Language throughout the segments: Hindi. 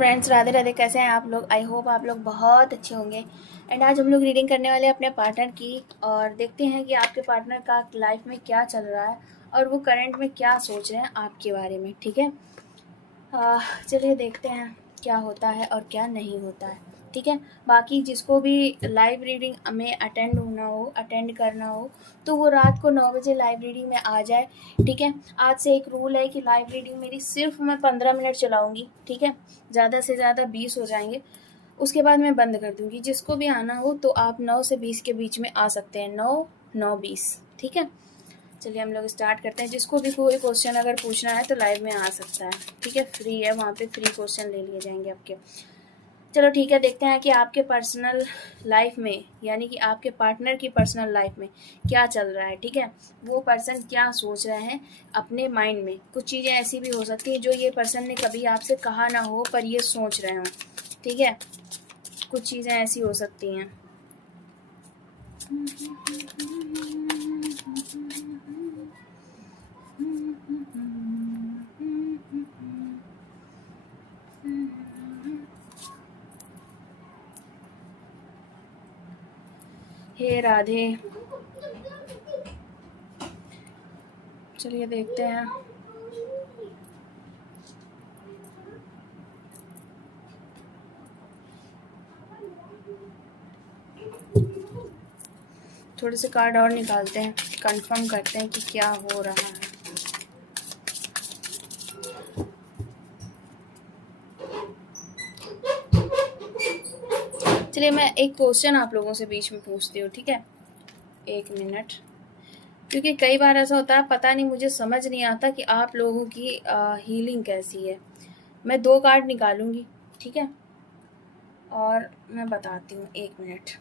फ्रेंड्स, राधे राधे। कैसे हैं आप लोग? आई होप आप लोग बहुत अच्छे होंगे। एंड आज हम लोग रीडिंग करने वाले हैं अपने पार्टनर की, और देखते हैं कि आपके पार्टनर का लाइफ में क्या चल रहा है और वो करंट में क्या सोच रहे हैं आपके बारे में। ठीक है, चलिए देखते हैं क्या होता है और क्या नहीं होता है। ठीक है, बाकी जिसको भी लाइव रीडिंग में अटेंड करना हो तो वो रात को 9 बजे लाइव रीडिंग में आ जाए। ठीक है, आज से एक रूल है कि लाइव रीडिंग मेरी सिर्फ मैं 15 मिनट चलाऊँगी। ठीक है, ज़्यादा से ज़्यादा 20 हो जाएंगे, उसके बाद मैं बंद कर दूँगी। जिसको भी आना हो तो आप 9 से 20 के बीच में आ सकते हैं। 9-9-20। ठीक है, चलिए हम लोग स्टार्ट करते हैं। जिसको भी कोई क्वेश्चन अगर पूछना है तो लाइव में आ सकता है। ठीक है, फ्री है, वहाँ पे फ्री क्वेश्चन ले लिए जाएंगे आपके। चलो ठीक है, देखते हैं कि आपके पर्सनल लाइफ में, यानी कि आपके पार्टनर की पर्सनल लाइफ में क्या चल रहा है। ठीक है, वो पर्सन क्या सोच रहे हैं अपने माइंड में। कुछ चीज़ें ऐसी भी हो सकती हैं जो ये पर्सन ने कभी आपसे कहा ना हो पर ये सोच रहे हों। ठीक है, कुछ चीज़ें ऐसी हो सकती हैं। हे राधे, चलिए देखते हैं। थोड़े से कार्ड और निकालते हैं, कंफर्म करते हैं कि क्या हो रहा है। चलिए मैं एक क्वेश्चन आप लोगों से बीच में पूछती हूँ। ठीक है, 1 मिनट, क्योंकि कई बार ऐसा होता है, पता नहीं, मुझे समझ नहीं आता कि आप लोगों की हीलिंग कैसी है। मैं 2 कार्ड निकालूंगी। ठीक है, और मैं बताती हूँ। 1 मिनट।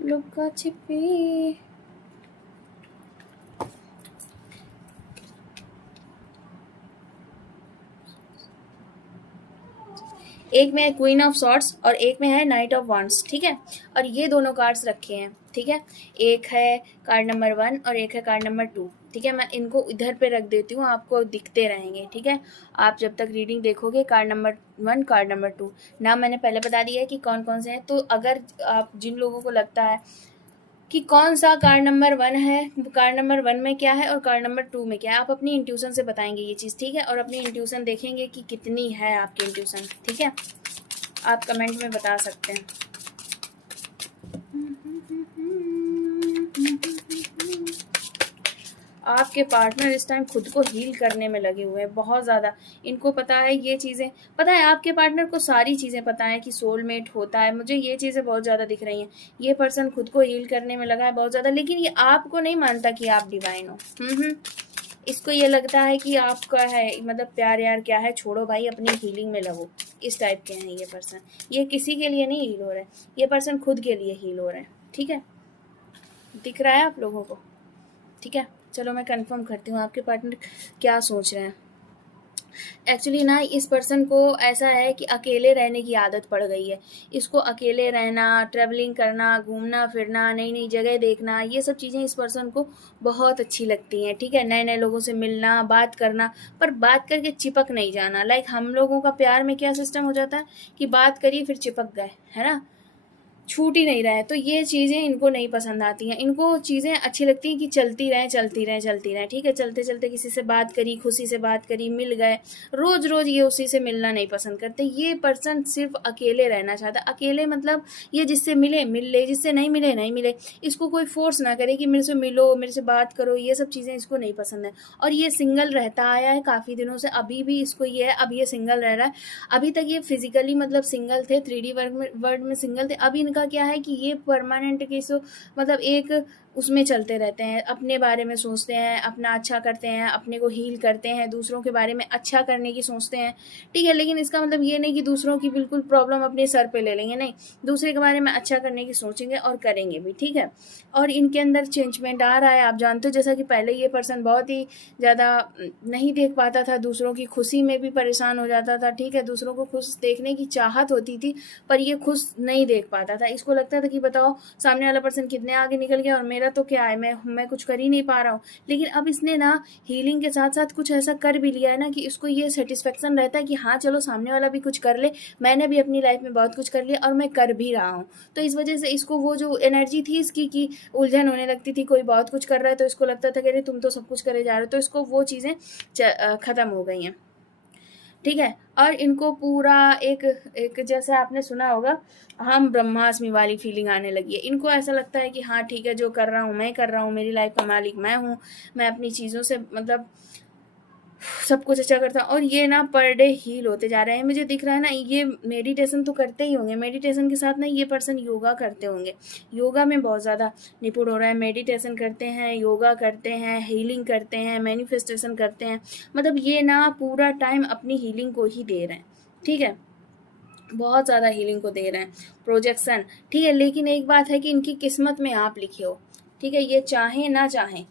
लुका छिपी, एक में है क्वीन ऑफ सॉर्ड्स और एक में है नाइट ऑफ वांड्स। ठीक है, और ये दोनों कार्ड्स रखे हैं। ठीक है, एक है कार्ड नंबर 1 और एक है कार्ड नंबर 2। ठीक है, मैं इनको इधर पे रख देती हूँ, आपको दिखते रहेंगे। ठीक है, आप जब तक रीडिंग देखोगे कार्ड नंबर 1 कार्ड नंबर 2 नाम मैंने पहले बता दिया है कि कौन कौन से हैं। तो अगर आप जिन लोगों को लगता है कि कौन सा कार्ड नंबर 1 है, कार्ड नंबर 1 में क्या है और कार्ड नंबर 2 में क्या है, आप अपनी इंट्यूशन से बताएंगे ये चीज़। ठीक है, और अपनी इंट्यूशन देखेंगे कि कितनी है आपकी इंट्यूशन। ठीक है, आप कमेंट में बता सकते हैं। आपके पार्टनर इस टाइम खुद को हील करने में लगे हुए हैं बहुत ज़्यादा। इनको पता है ये चीज़ें, पता है आपके पार्टनर को सारी चीज़ें पता है कि सोलमेट होता है। मुझे ये चीज़ें बहुत ज़्यादा दिख रही हैं। ये पर्सन खुद को हील करने में लगा है बहुत ज़्यादा, लेकिन ये आपको नहीं मानता कि आप डिवाइन हो। इसको ये लगता है कि आपका है, मतलब प्यार यार क्या है, छोड़ो भाई, अपनी हीलिंग में लगो। इस टाइप के हैं ये पर्सन। ये किसी के लिए नहीं हील हो रहे हैं, ये पर्सन खुद के लिए हील हो रहे हैं। ठीक है, दिख रहा है आप लोगों को? ठीक है, चलो मैं कंफर्म करती हूँ आपके पार्टनर क्या सोच रहे हैं। एक्चुअली ना, इस पर्सन को ऐसा है कि अकेले रहने की आदत पड़ गई है। इसको अकेले रहना, ट्रैवलिंग करना, घूमना फिरना, नई नई जगह देखना, ये सब चीज़ें इस पर्सन को बहुत अच्छी लगती हैं। ठीक है, नए नए लोगों से मिलना, बात करना, पर बात करके चिपक नहीं जाना। लाइक हम लोगों का प्यार में क्या सिस्टम हो जाता है कि बात करिए फिर चिपक गए, है ना, छूट ही नहीं रहा है। तो ये चीज़ें इनको नहीं पसंद आती हैं। इनको चीज़ें अच्छी लगती हैं कि चलती रहें चलती रहें चलती रहें। ठीक है, चलते चलते किसी से बात करी, खुशी से बात करी, मिल गए। रोज़ रोज़ ये उसी से मिलना नहीं पसंद करते। ये पर्सन सिर्फ अकेले रहना चाहता है। अकेले मतलब ये जिससे मिले मिल ले, जिससे नहीं मिले नहीं मिले। इसको कोई फोर्स ना करे कि मेरे से मिलो, मेरे से बात करो, ये सब चीज़ें इसको नहीं पसंद है। और ये सिंगल रहता आया है काफ़ी दिनों से, अभी भी इसको ये है, अब ये सिंगल रह रहा है। अभी तक ये फिजिकली मतलब सिंगल थे, 3D वर्ड में सिंगल थे। अभी इनका क्या है कि ये परमानेंट केस, मतलब एक उसमें चलते रहते हैं, अपने बारे में सोचते हैं, अपना अच्छा करते हैं, अपने को हील करते हैं, दूसरों के बारे में अच्छा करने की सोचते हैं। ठीक है, लेकिन इसका मतलब ये नहीं कि दूसरों की बिल्कुल प्रॉब्लम अपने सर पे ले लेंगे, नहीं, दूसरे के बारे में अच्छा करने की सोचेंगे और करेंगे भी। ठीक है, और इनके अंदर चेंजमेंट आ रहा है। आप जानते हो, जैसा कि पहले ये पर्सन बहुत ही ज़्यादा नहीं देख पाता था, दूसरों की खुशी में भी परेशान हो जाता था। ठीक है, दूसरों को खुश देखने की चाहत होती थी पर ये खुश नहीं देख पाता था। इसको लगता था कि बताओ सामने वाला पर्सन कितने आगे निकल गया और मेरा मेरा तो क्या है, मैं कुछ कर ही नहीं पा रहा हूँ। लेकिन अब इसने ना हीलिंग के साथ साथ कुछ ऐसा कर भी लिया है ना कि इसको ये सेटिस्फेक्शन रहता है कि हाँ चलो सामने वाला भी कुछ कर ले, मैंने भी अपनी लाइफ में बहुत कुछ कर लिया और मैं कर भी रहा हूँ। तो इस वजह से इसको वो जो एनर्जी थी इसकी कि उलझन होने लगती थी, कोई बहुत कुछ कर रहा है तो इसको लगता था कि अरे तुम तो सब कुछ करे जा रहे हो, तो इसको वो चीज़ें ख़त्म हो गई हैं। ठीक है। और इनको पूरा एक एक जैसे आपने सुना होगा हम ब्रह्मास्मि वाली फीलिंग आने लगी है। इनको ऐसा लगता है कि हाँ ठीक है, जो कर रहा हूँ मैं कर रहा हूँ, मेरी लाइफ का मालिक मैं हूँ, मैं अपनी चीज़ों से मतलब सब कुछ अच्छा करता हूँ। और ये ना पर डे हील होते जा रहे हैं, मुझे दिख रहा है ना। ये मेडिटेशन तो करते ही होंगे, मेडिटेशन के साथ ना ये पर्सन योगा करते होंगे, योगा में बहुत ज़्यादा निपुण हो रहा है। मेडिटेशन करते हैं, योगा करते हैं, हीलिंग करते हैं, मैनिफेस्टेशन करते हैं, मतलब ये ना पूरा टाइम अपनी हीलिंग को ही दे रहे हैं। ठीक है, बहुत ज़्यादा हीलिंग को दे रहे हैं, प्रोजेक्शन। ठीक है, लेकिन एक बात है कि इनकी किस्मत में आप लिखे हो। ठीक है, ये चाहें ना चाहें,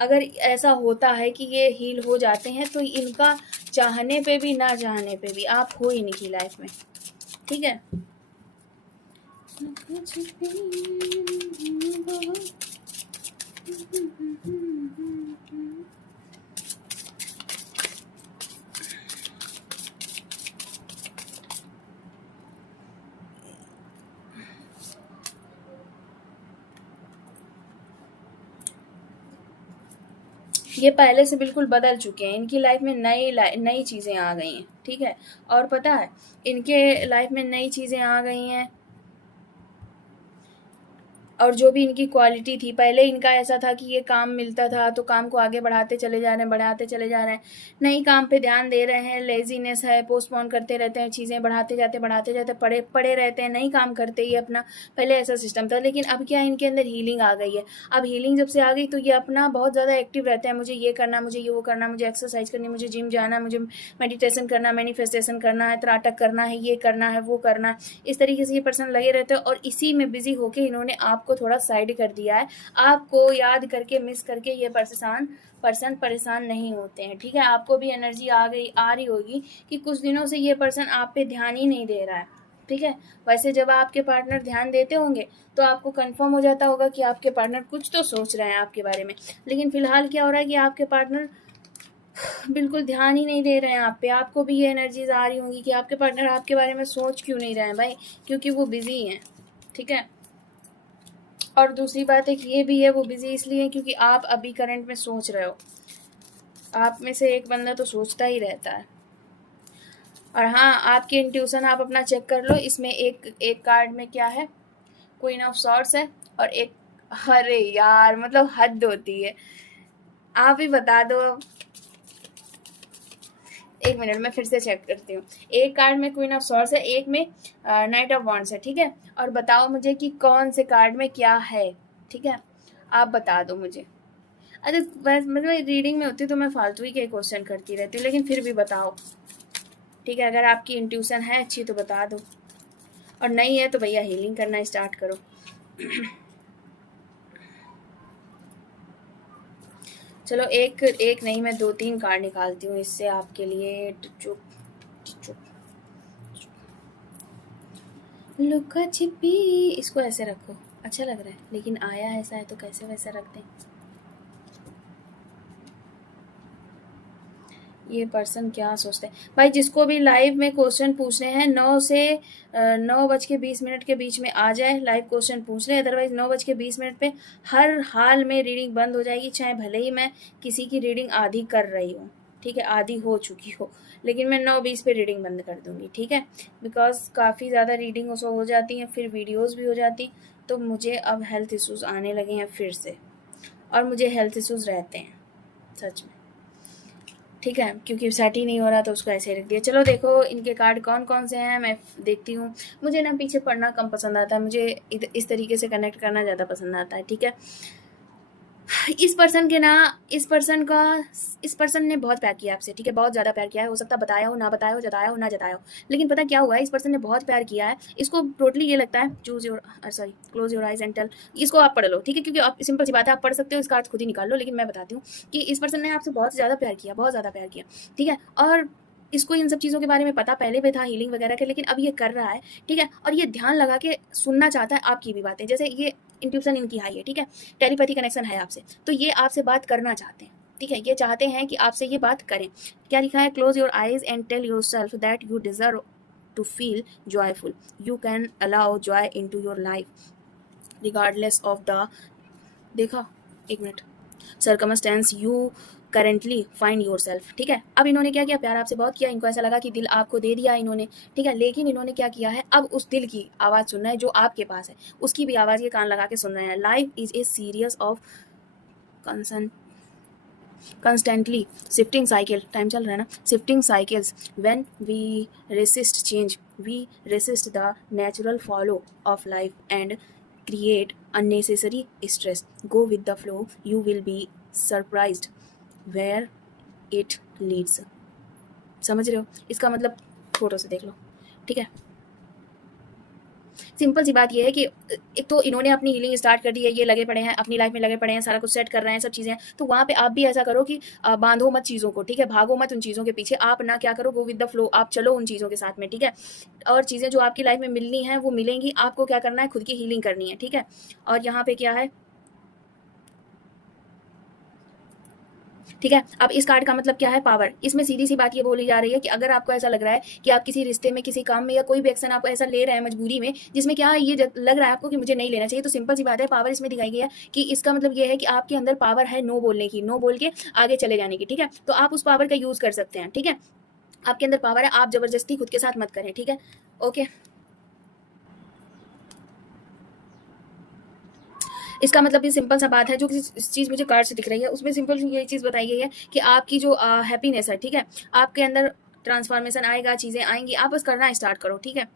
अगर ऐसा होता है कि ये हील हो जाते हैं तो इनका चाहने पे भी ना चाहने पे भी आप हो ही इनकी लाइफ में। ठीक है, ये पहले से बिल्कुल बदल चुके हैं, इनकी लाइफ में नई चीज़ें आ गई हैं। ठीक है, और पता है इनके लाइफ में नई चीज़ें आ गई हैं, और जो भी इनकी क्वालिटी थी, पहले इनका ऐसा था कि ये काम मिलता था तो काम को आगे बढ़ाते चले जा रहे हैं, बढ़ाते चले जा रहे हैं, नहीं काम पे ध्यान दे रहे हैं, लेजीनेस है, पोस्टपोन करते रहते हैं, चीज़ें बढ़ाते जाते पड़े पड़े रहते हैं, नहीं काम करते ये अपना। पहले ऐसा सिस्टम था, लेकिन अब क्या है, इनके अंदर हीलिंग आ गई है। अब हीलिंग जब से आ गई तो ये अपना बहुत ज़्यादा एक्टिव रहते हैं, मुझे ये करना, मुझे ये वो करना, मुझे एक्सरसाइज करनी, मुझे जिम जाना, मुझे मेडिटेशन करना, मैनिफेस्टेशन करना है, त्राटक करना है, ये करना है, वो करना है। इस तरीके से ये पर्सन लगे रहते हैं और इसी में बिजी होके इन्होंने आपको थोड़ा साइड कर दिया है। आपको याद करके मिस करके ये पर्सन परेशान नहीं होते हैं। ठीक है, आपको भी एनर्जी आ रही होगी कि कुछ दिनों से ये पर्सन आप पे ध्यान ही नहीं दे रहा है। ठीक है, वैसे जब आपके पार्टनर ध्यान देते होंगे तो आपको कंफर्म हो जाता होगा कि आपके पार्टनर कुछ तो सोच रहे हैं आपके बारे में। लेकिन फिलहाल क्या हो रहा है कि आपके पार्टनर बिल्कुल ध्यान ही नहीं दे रहे हैं आप पे। आपको भी ये एनर्जीज आ रही होंगी कि आपके पार्टनर आपके बारे में सोच क्यों नहीं रहे हैं भाई, क्योंकि वो बिजी हैं। ठीक है, और दूसरी बात एक ये भी है, वो बिजी इसलिए है क्योंकि आप अभी करंट में सोच रहे हो। आप में से एक बंदा तो सोचता ही रहता है। और हाँ, आपकी इंट्यूशन आप अपना चेक कर लो, इसमें एक कार्ड में क्या है, क्वीन ऑफ सॉर्ड्स है, और एक, अरे यार मतलब हद होती है, आप ही बता दो। एक मिनट मैं फिर से चेक करती हूँ। एक कार्ड में क्वीन ऑफ सॉर्ड्स है, एक में नाइट ऑफ वॉन्ड्स है। ठीक है, और बताओ मुझे कि कौन से कार्ड में क्या है। ठीक है, आप बता दो मुझे। अरे बस मतलब रीडिंग में होती तो मैं फालतू ही के क्वेश्चन करती रहती हूँ, लेकिन फिर भी बताओ। ठीक है, अगर आपकी इंट्यूशन है अच्छी तो बता दो, और नहीं है तो भैया हीलिंग करना स्टार्ट करो। चलो एक नहीं, मैं 2-3 कार्ड निकालती हूँ इससे आपके लिए। चुप चुप, लुका छिपी, इसको ऐसे रखो, अच्छा लग रहा है, लेकिन आया ऐसा है तो कैसे वैसे रख दें। ये पर्सन क्या सोचते हैं भाई, जिसको भी लाइव में क्वेश्चन पूछने हैं 9 से 9:20 के बीच में आ जाए, लाइव क्वेश्चन पूछ ले। अदरवाइज 9:20 पे हर हाल में रीडिंग बंद हो जाएगी, चाहे भले ही मैं किसी की रीडिंग आधी कर रही हूँ। ठीक है, आधी हो चुकी हो, लेकिन मैं 9:20 पे रीडिंग बंद कर दूँगी। ठीक है, बिकॉज काफ़ी ज़्यादा रीडिंग उसको हो जाती हैं, फिर वीडियोज़ भी हो जाती, तो मुझे अब हेल्थ इशूज़ आने लगे हैं फिर से, और मुझे हेल्थ इशूज़ रहते हैं सच में। ठीक है, क्योंकि सेट ही नहीं हो रहा तो उसको ऐसे ही रख दिया। चलो देखो इनके कार्ड कौन कौन से हैं, मैं देखती हूँ। मुझे ना पीछे पढ़ना कम पसंद आता है, मुझे इस तरीके से कनेक्ट करना ज़्यादा पसंद आता है। ठीक है, इस पर्सन ने बहुत प्यार किया आपसे। ठीक है, बहुत ज़्यादा प्यार किया है, हो सकता है बताया हो ना बताया हो, जताया हो ना जताया हो, लेकिन पता क्या हुआ है, इस पर्सन ने बहुत प्यार किया है। इसको टोटली ये लगता है, close your eyes and tell, इसको आप पढ़ लो। ठीक है, क्योंकि आप सिंपल सी बात है, आप पढ़ सकते हो, इसका अर्थ खुद ही निकाल लो, लेकिन मैं बताती हूँ कि इस पर्सन ने आपसे बहुत ज़्यादा प्यार किया, बहुत ज़्यादा प्यार किया। ठीक है, और इसको इन सब चीज़ों के बारे में पता पहले भी था, हीलिंग वगैरह के, लेकिन अब ये कर रहा है। ठीक है, और ये ध्यान लगा के सुनना चाहता है आपकी भी बातें। जैसे ये इंट्यूशन इनकी हाई है, ठीक है, टेलीपैथी कनेक्शन है आपसे, तो ये आपसे बात करना चाहते हैं, ठीक है, ये चाहते हैं कि आपसे ये बात करें। क्या लिखा है, close your eyes and tell yourself that you deserve to feel joyful, you can allow joy into your life regardless of the, देखा, एक minute, circumstances you currently find yourself, ठीक है। अब इन्होंने क्या किया, प्यार आपसे बहुत किया, इनको ऐसा लगा कि दिल आपको दे दिया इन्होंने, ठीक है, लेकिन इन्होंने क्या किया है, अब उस दिल की आवाज़ सुनना है जो आपके पास है, उसकी भी आवाज़ ये कान लगा के सुन रहे हैं। Life is a serious of constantly shifting cycle, time चल रहा है ना, shifting cycles, when we resist change we resist the natural flow of life and create unnecessary stress. Go with the flow, you will be surprised where it leads. समझ रहे हो, इसका मतलब फोटो से देख लो, ठीक है। सिंपल सी बात ये है कि एक तो इन्होंने अपनी हीलिंग स्टार्ट कर दी है, ये लगे पड़े हैं अपनी लाइफ में, लगे पड़े हैं, सारा कुछ सेट कर रहे हैं, सब चीज़ें, तो वहाँ पे आप भी ऐसा करो कि बांधो मत चीज़ों को, ठीक है, भागो मत उन चीज़ों के पीछे, आप ना क्या करो, गो विद द फ्लो, आप चलो उन चीज़ों के साथ में, ठीक है। और चीज़ें जो आपकी लाइफ में मिलनी है वो मिलेंगी, आपको क्या करना है, खुद की हीलिंग करनी है, ठीक है। और यहाँ पे क्या है, ठीक है। अब इस कार्ड का मतलब क्या है, पावर। इसमें सीधी सी बात ये बोली जा रही है कि अगर आपको ऐसा लग रहा है कि आप किसी रिश्ते में, किसी काम में या कोई भी एक्शन आप ऐसा ले रहे हैं मजबूरी में, जिसमें क्या ये लग रहा है आपको कि मुझे नहीं लेना चाहिए, तो सिंपल सी बात है, पावर इसमें दिखाई गई है कि इसका मतलब ये है कि आपके अंदर पावर है नो बोलने की, नो बोल के आगे चले जाने की, ठीक है। तो आप उस पावर का यूज़ कर सकते हैं, ठीक है, आपके अंदर पावर है, आप जबरदस्ती खुद के साथ मत करें, ठीक है, ओके। इसका मतलब भी सिंपल सा बात है, जो चीज़ मुझे कार्ड से दिख रही है उसमें सिंपल ये चीज़ बताई गई है कि आपकी जो हैप्पीनेस है, ठीक है, आपके अंदर ट्रांसफॉर्मेशन आएगा, चीज़ें आएंगी, आप बस करना स्टार्ट करो, ठीक है।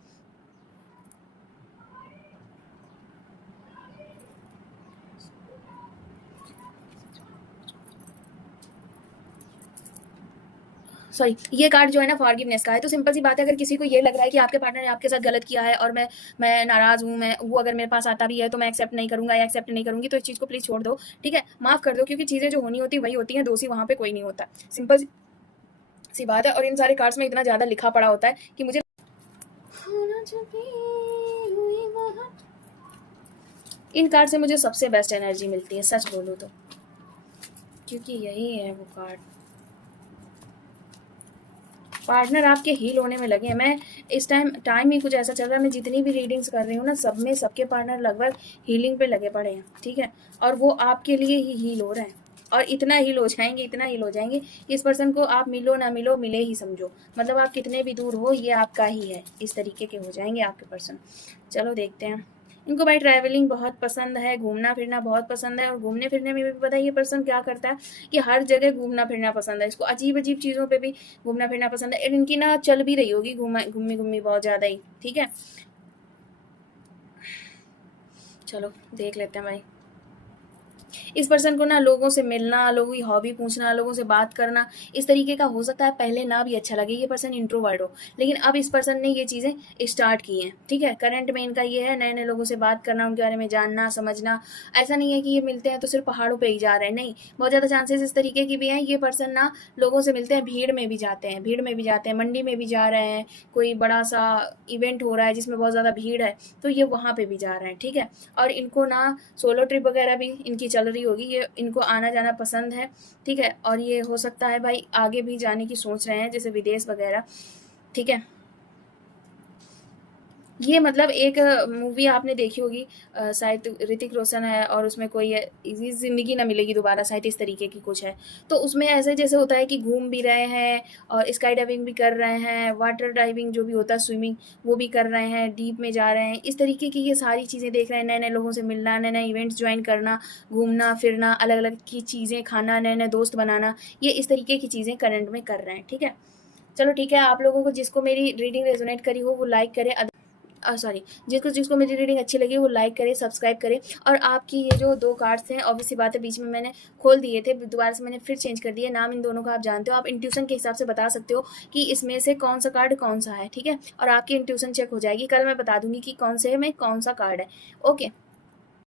सॉरी, ये कार्ड जो है ना फॉरगिवनेस का है, तो सिंपल सी बात है, अगर किसी को ये लग रहा है कि आपके पार्टनर ने आपके साथ गलत किया है और मैं नाराज़ हूँ, मैं वो अगर मेरे पास आता भी है तो मैं एक्सेप्ट नहीं करूँगा या एक्सेप्ट नहीं करूँगी, तो इस चीज़ को प्लीज़ छोड़ दो, ठीक है, माफ़ कर दो, क्योंकि चीज़ें जो होनी होती वही होती हैं, दोषी वहाँ पे कोई नहीं होता, सिंपल सी बात है। और इन सारे कार्ड्स में इतना ज़्यादा लिखा पड़ा होता है कि मुझे इन कार्ड से मुझे सबसे बेस्ट एनर्जी मिलती है, सच बोलूँ तो, क्योंकि यही है वो कार्ड, पार्टनर आपके हील होने में लगे हैं। मैं इस टाइम ही कुछ ऐसा चल रहा है, मैं जितनी भी रीडिंग्स कर रही हूँ ना, सब में सबके पार्टनर लगभग हीलिंग पे लगे पड़े हैं, ठीक है, और वो आपके लिए ही हील हो रहे हैं, और इतना हील हो जाएंगे, इतना हील हो जाएंगे, इस पर्सन को आप मिलो ना मिलो, मिले ही समझो, मतलब आप कितने भी दूर हो, ये आपका ही है, इस तरीके के हो जाएंगे आपके पर्सन। चलो देखते हैं। इनको भाई ट्रैवलिंग बहुत पसंद है, घूमना फिरना बहुत पसंद है, और घूमने फिरने में भी पता है ये पर्सन क्या करता है कि हर जगह घूमना फिरना पसंद है, इसको अजीब अजीब चीज़ों पे भी घूमना फिरना पसंद है, और इनकी ना चल भी रही होगी घूमी घूमी बहुत ज़्यादा ही, ठीक है। चलो देख लेते हैं भाई। इस पर्सन को ना लोगों से मिलना, लोगों की हॉबी पूछना, लोगों से बात करना, इस तरीके का हो सकता है पहले ना भी अच्छा लगे, ये पर्सन इंट्रोवर्ट हो, लेकिन अब इस पर्सन ने ये चीज़ें स्टार्ट की हैं, ठीक है। करंट में इनका ये है नए नए लोगों से बात करना, उनके बारे में जानना समझना। ऐसा नहीं है कि ये मिलते हैं तो सिर्फ पहाड़ों पर ही जा रहे हैं, नहीं, बहुत ज़्यादा चांसेस इस तरीके की भी हैं, ये पर्सन ना लोगों से मिलते हैं, भीड़ में भी जाते हैं, भीड़ में भी जाते हैं, मंडी में भी जा रहे हैं, कोई बड़ा सा इवेंट हो रहा है जिसमें बहुत ज़्यादा भीड़ है तो ये वहाँ पे भी जा रहे हैं, ठीक है। और इनको ना सोलो ट्रिप वगैरह भी इनकी चल रही होगी, ये इनको आना जाना पसंद है, ठीक है। और ये हो सकता है भाई आगे भी जाने की सोच रहे हैं, जैसे विदेश वगैरह, ठीक है। ये मतलब एक मूवी आपने देखी होगी, शायद ऋतिक रोशन है और उसमें कोई है, ज़िंदगी ना मिलेगी दोबारा, शायद इस तरीके की कुछ है। तो उसमें ऐसे जैसे होता है कि घूम भी रहे हैं और स्काई डाइविंग भी कर रहे हैं, वाटर डाइविंग जो भी होता है स्विमिंग वो भी कर रहे हैं, डीप में जा रहे हैं, इस तरीके की ये सारी चीज़ें देख रहे हैं, नए नए लोगों से मिलना, नए नए इवेंट्स ज्वाइन करना, घूमना फिरना, अलग अलग की चीज़ें खाना, नए नए दोस्त बनाना, ये इस तरीके की चीज़ें करंट में कर रहे हैं, ठीक है। चलो ठीक है, आप लोगों को जिसको मेरी रीडिंग रेजोनेट करी हो वो लाइक करे, सॉरी, जिसको जिसको मेरी रीडिंग अच्छी लगी वो लाइक करे, सब्सक्राइब करे। और आपकी ये जो 2 कार्ड्स हैं, ऑब्वियस सी बात है बीच में मैंने खोल दिए थे, दोबारा से मैंने फिर चेंज कर दिए, नाम इन दोनों का आप जानते हो, आप इंट्यूशन के हिसाब से बता सकते हो कि इसमें से कौन सा कार्ड कौन सा है, ठीक है। और आपकी इंट्यूशन चेक हो जाएगी, कल मैं बता दूंगी कि कौन से में कौन सा कार्ड है, ओके।